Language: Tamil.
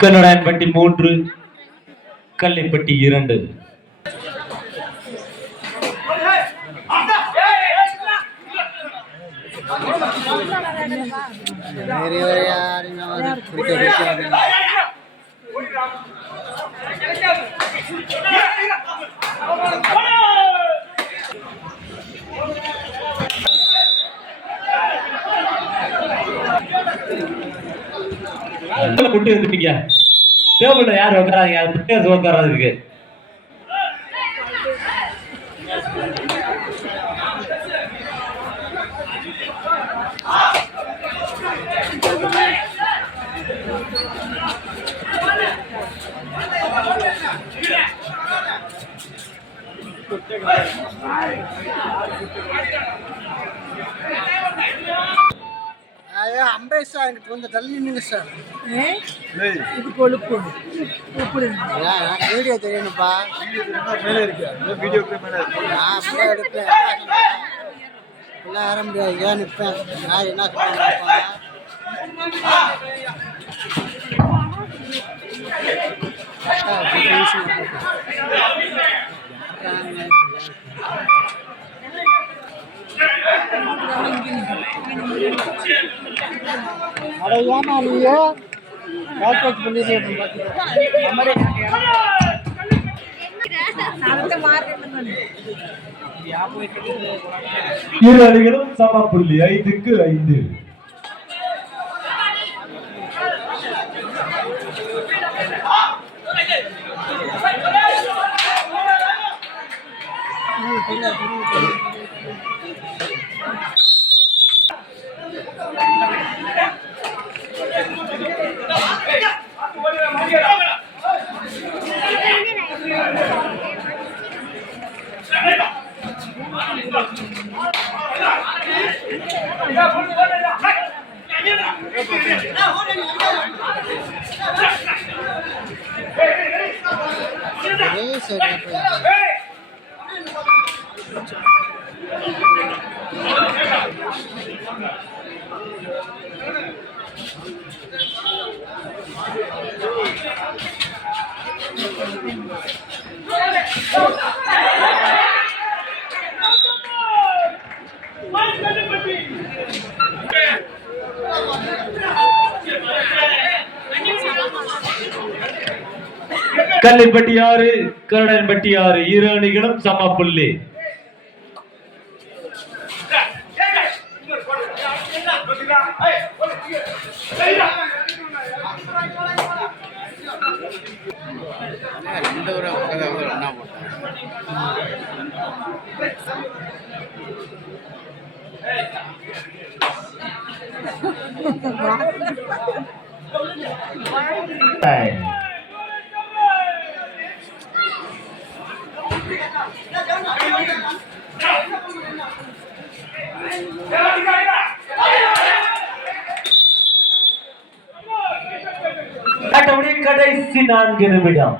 கல்லடாயன்பட்டி 3 கல்லைப்பட்டி 2. கொண்டு வந்துட்டீங்க டேபிள்ல யார் உட்காராதீங்க, அது பிளேயர்ஸ் உட்காராதுக்கு. அம்பேஷ் சார் எனக்கு கொஞ்சம் தள்ளி நின்னுங்க சார். இது கொழுப்பு வீடியோ தெரியணும்ப்பா. மேலே இருக்கு வீடியோ மேலே நான் அப்படியே எடுப்பேன். எல்லாம் வர முடியாது, ஏன் நிற்பேன். நான் என்ன சொல்லுவேன் அடையாமா நீயோ பேக்கேஜ் பண்ணிடுறேன். இரு அணிகளும் சம புள்ளி 5க்கு 5. கல்லைப்பட்டி 6 கல்லடாயன்பட்டி 6 இரு அணிகளும் சம புள்ளி. கடைசி 4 நிமிடம்.